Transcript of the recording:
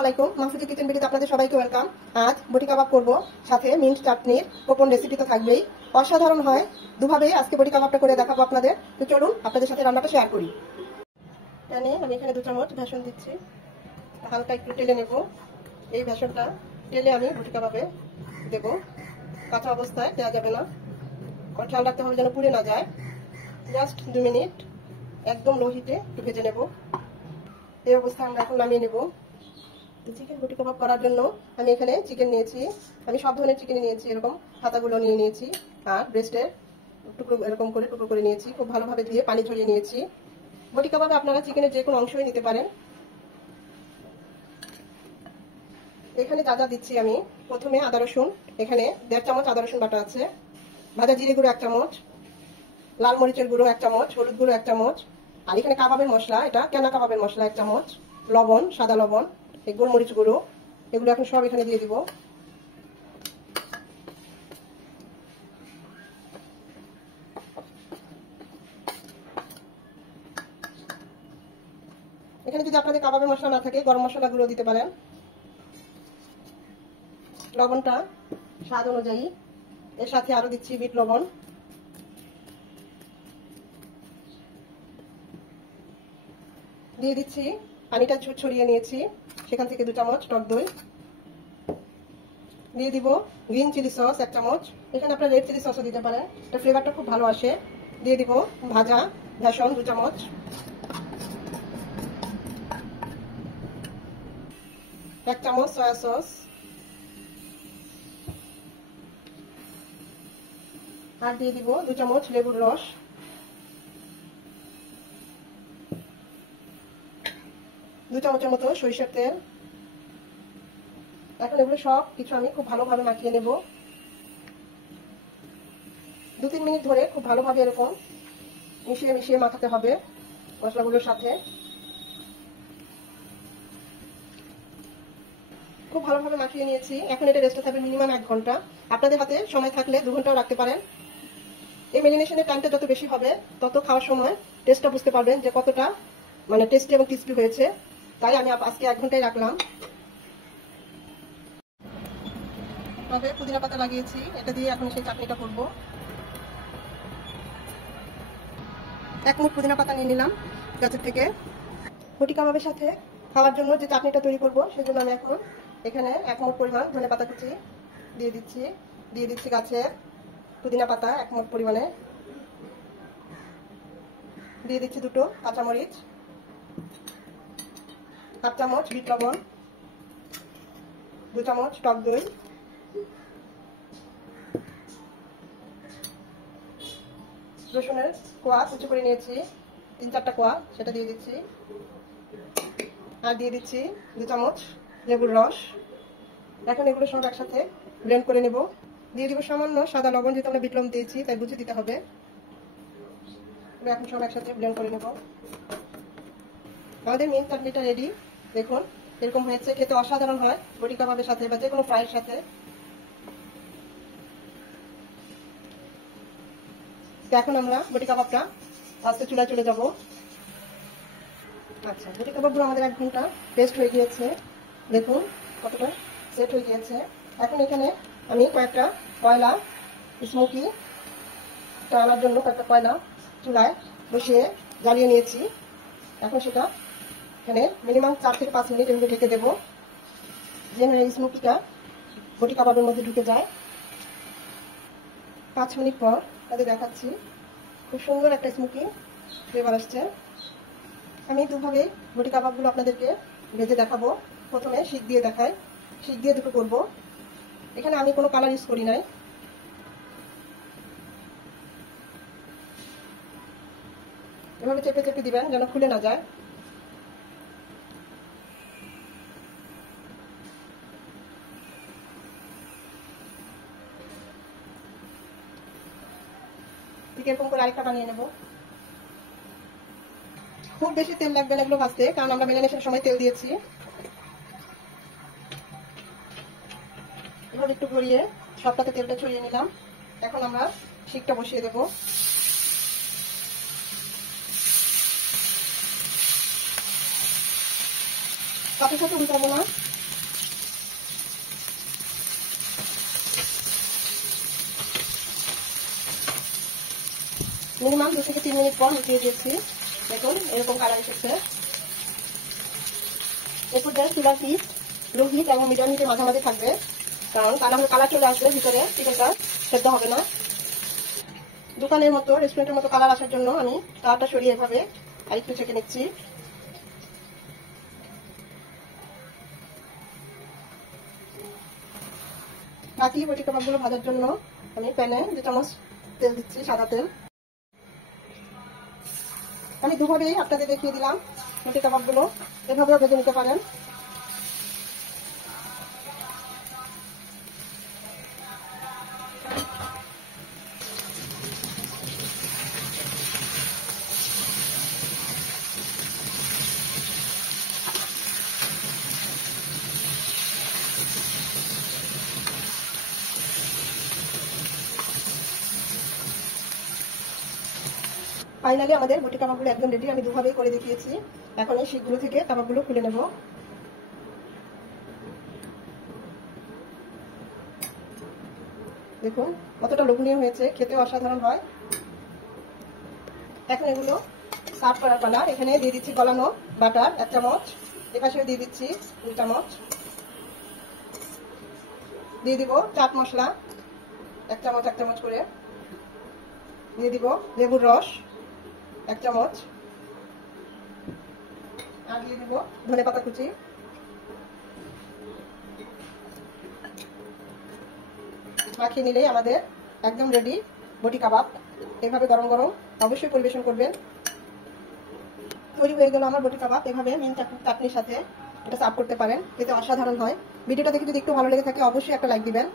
আলাইকুম, মাসুদি কিচেন ভিডিওতে আপনাদের সবাইকে ওয়েলকাম। আজ বটি কাবাব করব, সাথে মিন্ট চাটনির গোপন রেসিপি তো থাকবেই। অসাধারণ হয়, দুভাবেই আজকে বটি কাবাবটা করে দেখাবো আপনাদের। তো চলুন আপনাদের সাথে রান্নাটা শেয়ার করি। আমি এখানে 2 চামচ বেসন দিচ্ছি, হালকা একটু টেলে নেব। এই বেসনটা টেলে আমি বটি কাবাবে দেব। কাঁচা অবস্থায় দেওয়া যাবে না, খেয়াল রাখতে হবে যেন পুড়ে না যায়। জাস্ট 2 মিনিট একদম লো হিটে একটু ভেজে নেব। এই অবস্থায় আমরা এখন নামিয়ে নেব। চিকেন বটি কাবাব করার জন্য আমি এখানে চিকেন নিয়েছি। আমি সব ধরনের চিকেন নিয়েছি, এরকম হাতাগুলো নিয়ে নিয়েছি, আর ব্রেস্টের টুকরো এরকম করে টুকরো করে নিয়েছি। খুব ভালোভাবে ধুয়ে পানি ঝরিয়ে নিয়েছি। বটি কাবাবে আপনারা চিকেনের যে কোনো অংশই নিতে পারেন। এখানে যা যা দিচ্ছি আমি, প্রথমে আদা রসুন, এখানে 1.5 চামচ আদা রসুন বাটা আছে, ভাজা জিরে গুঁড়ো 1 চামচ, লাল মরিচের গুঁড়ো 1 চামচ, হলুদ গুঁড়ো 1 চামচ, আর এখানে কাবাবের মশলা, এটা কেনা কাবাবের মশলা 1 চামচ, লবণ, সাদা লবণ, এই গোলমরিচ গুঁড়ো, এগুলো এখন সব এখানে দিয়ে দিব। এখানে যদি আপনাদের কাবাবের মশলা না থাকে, গরম মশলা গুঁড়ো দিতে পারেন। লবণটা স্বাদ অনুযায়ী, এর সাথে আরো দিচ্ছি বিট লবণ। দিয়ে দিচ্ছি পানিটা ছড়িয়ে নিয়েছি, সেখান থেকে 2 চামচ টক দই। দিয়ে দিব গ্রিন চিলি সস 1 চামচ, এখানে আপনারা রেড চিলি সসও দিতে পারেন, এটা ফ্লেভারটা খুব ভালো আসে। দিয়ে দিব ভাজা বেসন 2 চামচ, এক চামচ সয়া সস, আর দিয়ে দিব 2 চামচ লেবুর রস, 2 চামচের মতো সরিষার তেল। এখন এগুলো সব কিছু আমি খুব ভালোভাবে মাখিয়ে নেব। 2-3 মিনিট ধরে খুব ভালোভাবে এরকম মিশিয়ে মিশিয়ে মাখাতে হবে মশলাগুলোর সাথে। খুব ভালোভাবে মাখিয়ে নিয়েছি। এখন এটা রেস্টে থাকবে মিনিমাম 1 ঘন্টা। আপনাদের হাতে সময় থাকলে 2 ঘন্টাও রাখতে পারেন। এই ম্যারিনেশনের টাইমটা যত বেশি হবে, তত খাওয়ার সময় টেস্টটা বুঝতে পারবেন যে কতটা টেস্টি এবং ক্রিস্পি হয়েছে। তাই আমি আজকে 1 ঘন্টাই রাখলাম। তবে পুদিনা পাতা লাগিয়েছি, এটা দিয়ে এখন সেই চাটনিটা করব। 1 মুঠ পুদিনা পাতা নিয়ে নিলাম গাছের থেকে। বটি কাবাবের সাথে খাওয়ার জন্য যে চাটনিটা তৈরি করব, সেজন্য আমি এখন এখানে 1 মুঠ পরিমাণ ধনে পাতা কুচি দিয়ে দিচ্ছি। দিয়ে দিচ্ছি গাছের পুদিনা পাতা 1 মুঠ পরিমাণে। দিয়ে দিচ্ছি 2টো কাঁচামরিচ, 1/2 চামচ বিট লবণ, 2 চামচ টক দই, রসুনের কোয়া কুচি করে নিয়েছি 3-4টা কোয়া, সেটা দিয়ে দিচ্ছি। আর দিয়ে দিচ্ছি 2 চামচ লেবুর রস। এখন এগুলো সব একসাথে ব্লেন্ড করে নেব। দিয়ে দিব সামান্য সাদা লবণ, যেহেতু আমরা বিট লবণ দিয়েছি তাই বুঝে দিতে হবে। এখন সব একসাথে ব্লেন্ড করে নেব। আমাদের মিন্ট চাটনিটা রেডি। দেখুন এরকম হয়েছে, খেতে অসাধারণ হয় বটি কাবাবের সাথে বা যে কোনো ফ্রাইয়ের সাথে। এখন আমরা বটি কাবাবটা আস্তে চুলায় চলে যাব। আচ্ছা, বটি কাবাবগুলো আমাদের 1 ঘন্টা পেস্ট হয়ে গিয়েছে। দেখুন কতটা সেট হয়ে গিয়েছে। এখন এখানে আমি কয়েকটা কয়লা স্মোকি আনার জন্য কয়েকটা কয়লা চুলায় বসিয়ে জ্বালিয়ে নিয়েছি। এখন সেটা এখানে মিনিমাম 4 থেকে 5 মিনিট এভাবে ঢেকে দেবো, যেন এই স্মোকিটা বটি কাবাবের মধ্যে ঢুকে যায়। 5 মিনিট পর তাদের দেখাচ্ছি, খুব সুন্দর একটা স্মোকি ফ্লেভার আসছে। আমি দুভাবে বটি কাবাবগুলো আপনাদেরকে ভেজে দেখাবো। প্রথমে শিক দিয়ে দেখাই, শিক দিয়ে দুটো করবো। এখানে আমি কোনো কালার ইউজ করি নাই। এভাবে চেপে চেপে দিবেন যেন খুলে না যায়। ঠিক এরকম করে আরেকটা বানিয়ে নেব। খুব বেশি তেল লাগবে না এগুলো ভাজতে, কারণ আমরা ম্যারিনেশনের সময় তেল দিয়েছি। এভাবে একটু ঘুরিয়ে সবটাতে তেলটা ছড়িয়ে নিলাম। এখন আমরা শিকটা বসিয়ে দেব। সাথে সাথে উল্টাবো না, মিনিমাম 2 থেকে 3 মিনিট পর উঠিয়ে দিয়েছি। দেখুন এরকম কালার এসেছে। এরপর চুলার হিট লো হিট এবং মিডিয়াম হিটের মাঝামাঝি থাকবে, কারণ কালার চলে আসবে ভিতরে, চিকেনটা সেদ্ধ হবে না। দোকানের মতো রেস্টুরেন্টের মতো কালার আসার জন্য আমি তাওয়াটা সরিয়ে এভাবে আরেকটু ছেঁকে নিচ্ছি। বাকি বটি কাবাবগুলো ভাজার জন্য আমি প্যানে 2 চামচ তেল দিচ্ছি, সাদা তেল। আমি দুভাবেই আপনাদের দেখিয়ে দিলাম। বটি কাবাবগুলো এভাবেও ভেজে নিতে পারেন। ফাইনালি আমাদের বটি কাবাবগুলো একদম রেডি। আমি দুভাবেই করে দেখিয়েছি। এখন এই শিকগুলো থেকে কাবাবগুলো খুলে নেব। দেখুন কতটা লোভনীয় হয়েছে, খেতেও অসাধারণ হয়। এখন এগুলো সার্ভ করার পালা। এখানে দিয়ে দিচ্ছি গলানো বাটার 1 চামচ, এপাশেও দিয়ে দিচ্ছি 2 চামচ, দিয়ে দিব চাট মশলা 1 চামচ করে, দিয়ে দিব লেবুর রস 1 চামচ, আর দিয়ে দিব ধনেপাতা কুচি। মাখিয়ে নিলেই আমাদের একদম রেডি বটি কাবাব। এভাবে গরম গরম অবশ্যই পরিবেশন করবেন। তৈরি হয়ে গেল আমার বটি কাবাব। এভাবে মিন্ট চাটনির সাথে এটা সার্ভ করতে পারেন, এতে অসাধারণ হয়। ভিডিওটা দেখে যদি একটু ভালো লেগে থাকে অবশ্যই একটা লাইক দিবেন।